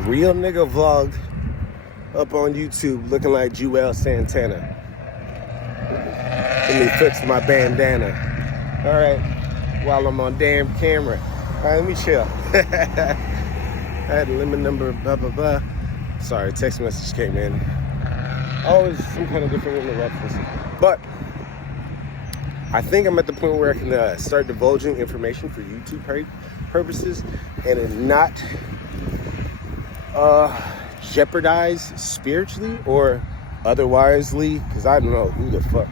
Real nigga vlogged up on YouTube looking like Juelz Santana. Let me fix my bandana. All right, while I'm on damn camera. All right, let me chill. I had a limit number, blah, blah, blah. Sorry, text message came in. Always some kind of different interruptions. But I think I'm at the point where I can start divulging information for YouTube purposes and it not jeopardize spiritually or otherwisely, because I don't know who the fuck.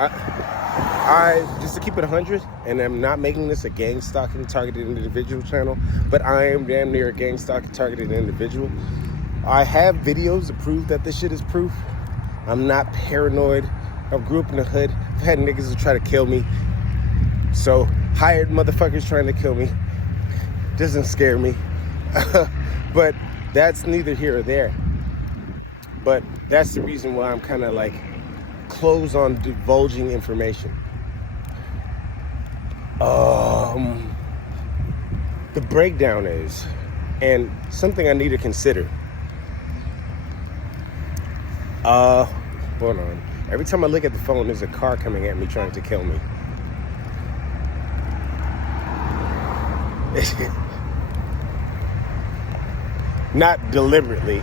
I just to keep it 100, and I'm not making this a gang stalking targeted individual channel, but I am damn near a gang stalking targeted individual. I have videos to prove that this shit is proof. I'm not paranoid. I grew up in the hood. I've had niggas that try to kill me. So hired motherfuckers trying to kill me doesn't scare me. But that's neither here or there. But that's the reason why I'm kind of like closed on divulging information. The breakdown is, and something I need to consider. Hold on. Every time I look at the phone, there's a car coming at me trying to kill me. Not deliberately.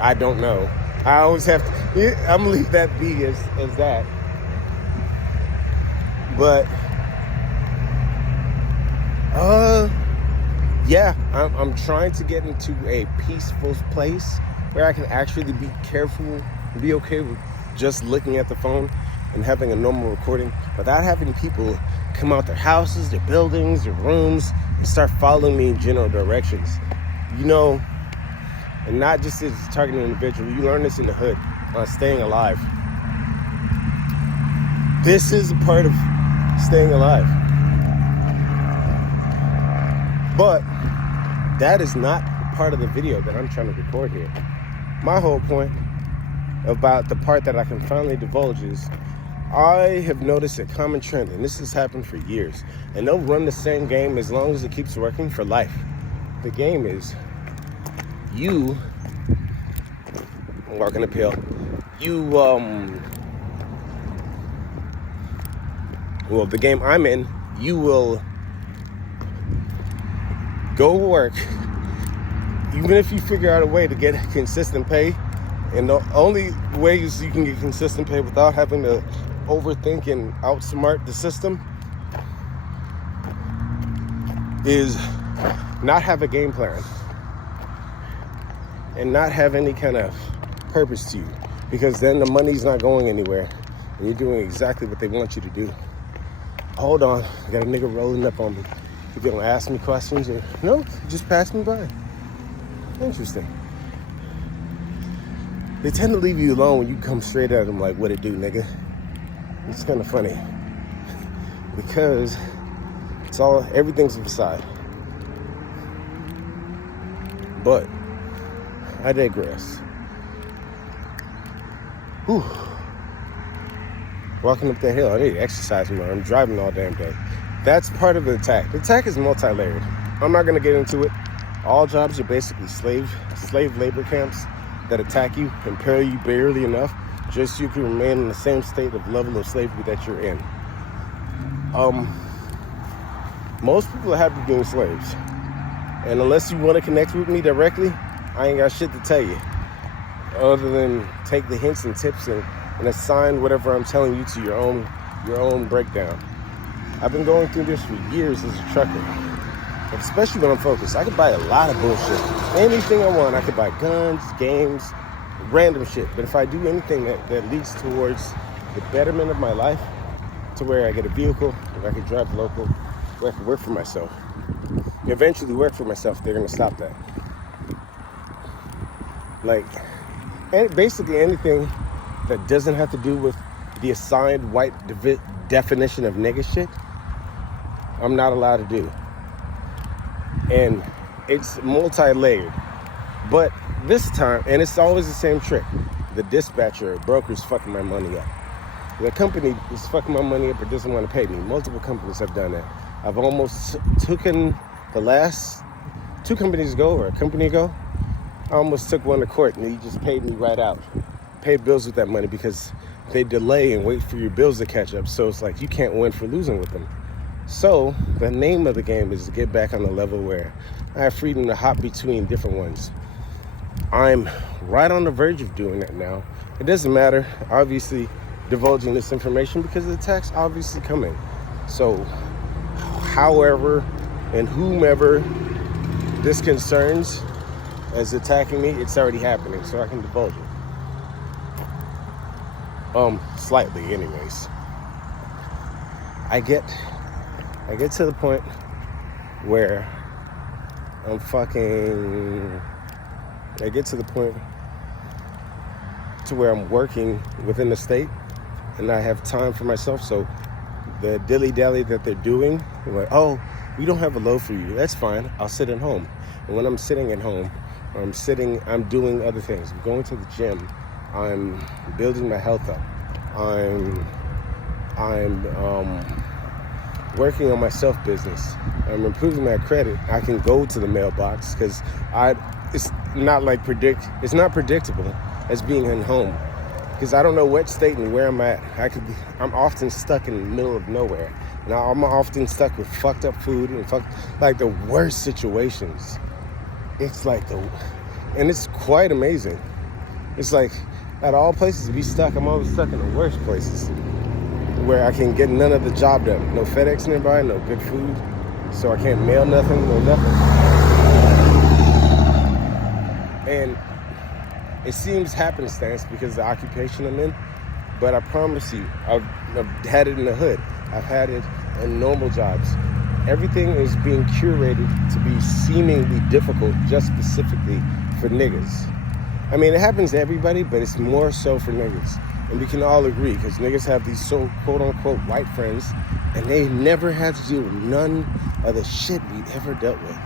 I don't know. I always have to, I'm gonna leave that be as that. But, yeah, I'm trying to get into a peaceful place where I can actually be careful and be okay with just looking at the phone and having a normal recording without having people come out their houses, their buildings, their rooms, and start following me in general directions. You know, and not just as a targeted individual, you learn this in the hood on staying alive. This is a part of staying alive. But that is not part of the video that I'm trying to record here. My whole point about the part that I can finally divulge is I have noticed a common trend, and this has happened for years, and they'll run the same game as long as it keeps working for life. The game is you walking uphill. Well, the game I'm in, you will go work, even if you figure out a way to get consistent pay. And the only ways you can get consistent pay without having to overthink and outsmart the system is not have a game plan and not have any kind of purpose to you, because then the money's not going anywhere and you're doing exactly what they want you to do. Hold on, I got a nigga rolling up on me. You gonna ask me questions or no? Just pass me by. Interesting. They tend to leave you alone when you come straight at them like, what it do, nigga? It's kind of funny because everything's a facade. But I digress. Whew. Walking up that hill, I need to exercise more. I'm driving all damn day. That's part of the attack. The attack is multi-layered. I'm not gonna get into it. All jobs are basically slave labor camps that attack you and pay you barely enough just so you can remain in the same state of level of slavery that you're in. Most people are happy being slaves. And unless you want to connect with me directly, I ain't got shit to tell you other than take the hints and tips and assign whatever I'm telling you to your own breakdown. I've been going through this for years as a trucker, especially when I'm focused. I could buy a lot of bullshit. Anything I want. I could buy guns, games, random shit. But if I do anything that leads towards the betterment of my life, to where I get a vehicle, where I can drive local, where I can work for myself, eventually work for myself, they're going to stop that. Like, basically anything that doesn't have to do with the assigned white definition of nigga shit, I'm not allowed to do. And it's multi-layered. But this time, and it's always the same trick, the dispatcher or broker's fucking my money up. The company is fucking my money up or doesn't want to pay me. Multiple companies have done that. I've almost taken the last 2 companies ago or a company ago, I almost took one to court and he just paid me right out. Paid bills with that money because they delay and wait for your bills to catch up. So it's like you can't win for losing with them. So the name of the game is to get back on the level where I have freedom to hop between different ones. I'm right on the verge of doing that now. It doesn't matter, obviously, divulging this information because the attacks obviously coming. So however and whomever this concerns as attacking me, it's already happening, so I can divulge it. Slightly anyways. I get to the point where I get to the point to where I'm working within the state and I have time for myself. So the dilly-dally that they're doing, they're like, oh, we don't have a load for you. That's fine. I'll sit at home. And when I'm sitting at home, I'm doing other things. I'm going to the gym. I'm building my health up. I'm working on my self-business. I'm improving my credit. I can go to the mailbox because it's not predictable as being in home because I don't know what state and where I'm at. I'm often stuck in the middle of nowhere. Now I'm often stuck with fucked up food and like the worst situations. It's like and it's quite amazing. It's like at all places to be stuck, I'm always stuck in the worst places where I can get none of the job done. No FedEx nearby, no good food, so I can't mail nothing, no nothing. And it seems happenstance because of the occupation I'm in, but I promise you, I've had it in the hood. I've had it in normal jobs. Everything is being curated to be seemingly difficult just specifically for niggas. I mean, it happens to everybody, but it's more so for niggas. And we can all agree, because niggas have these so quote-unquote white friends, and they never had to deal with none of the shit we ever dealt with.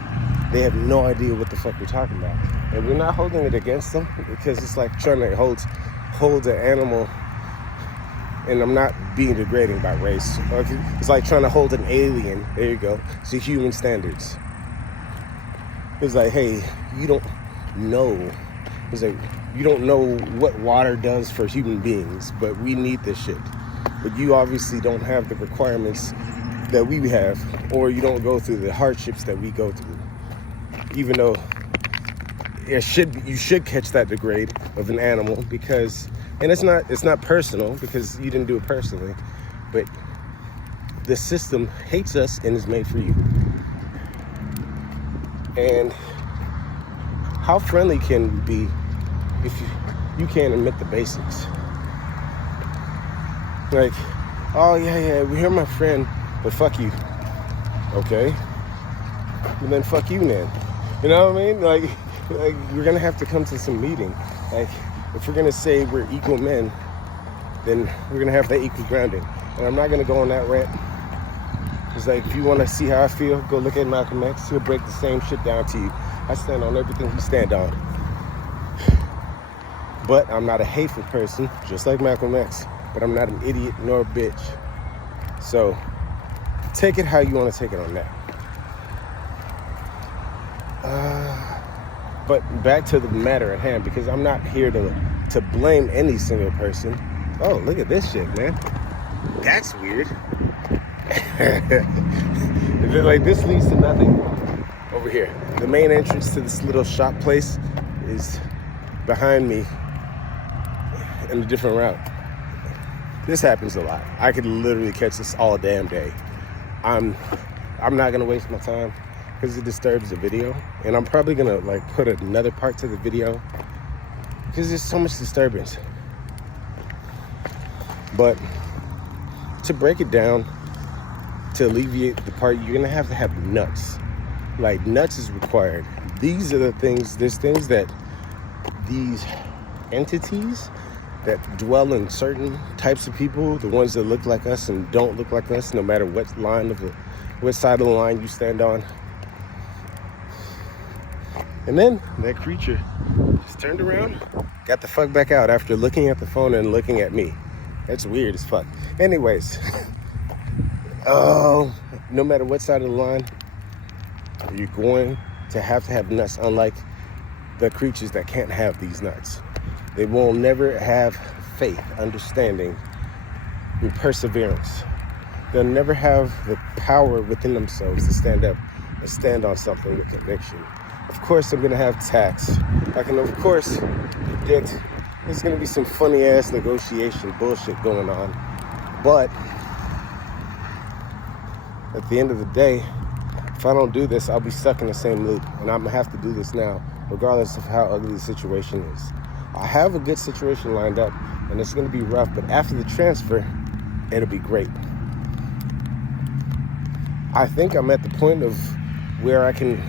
They have no idea what the fuck we're talking about. And we're not holding it against them, because it's like trying to hold an animal, and I'm not being degrading by race. It's like trying to hold an alien, there you go, to human standards. It's like, hey, you don't know. It's like, you don't know what water does for human beings, but we need this shit. But you obviously don't have the requirements that we have, or you don't go through the hardships that we go through. Even though you should catch that degrade of an animal because, and it's not personal because you didn't do it personally, but the system hates us and is made for you. And how friendly can we be if you can't admit the basics? Like, oh yeah, you're my friend, but fuck you. Okay? And then fuck you then. You know what I mean? Like we're gonna have to come to some meeting. Like, if we're gonna say we're equal men, then we're gonna have that equal grounding. And I'm not gonna go on that rant. It's like, if you wanna see how I feel, go look at Malcolm X. He'll break the same shit down to you. I stand on everything he stand on. But I'm not a hateful person, just like Malcolm X. But I'm not an idiot nor a bitch. So take it how you want to take it on that. But back to the matter at hand, because I'm not here to blame any single person. Oh, look at this shit, man. That's weird. Like, this leads to nothing over here. The main entrance to this little shop place is behind me in a different route. This happens a lot. I could literally catch this all damn day. I'm not gonna waste my time because it disturbs the video, and I'm probably gonna like put another part to the video because there's so much disturbance. But to break it down, to alleviate the part, you're gonna have to have nuts. Like, nuts is required. These are the things, there's things that these entities that dwell in certain types of people, the ones that look like us and don't look like us, no matter what side of the line you stand on. And then that creature just turned around, got the fuck back out after looking at the phone and looking at me. That's weird as fuck. Anyways, oh, no matter what side of the line you're going, to have nuts, unlike the creatures that can't have these nuts. They will never have faith, understanding, and perseverance. They'll never have the power within themselves to stand up and stand on something with conviction. Of course, I'm going to have tax. I can, of course, predict there's going to be some funny-ass negotiation bullshit going on. But at the end of the day, if I don't do this, I'll be stuck in the same loop. And I'm going to have to do this now, regardless of how ugly the situation is. I have a good situation lined up, and it's going to be rough. But after the transfer, it'll be great. I think I'm at the point of where I can...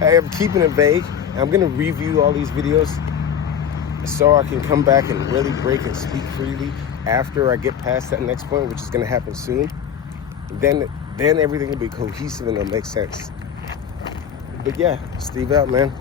I am keeping it vague. I'm going to review all these videos so I can come back and really break and speak freely after I get past that next point, which is going to happen soon. Then everything will be cohesive and it'll make sense. But yeah, Steve out, man.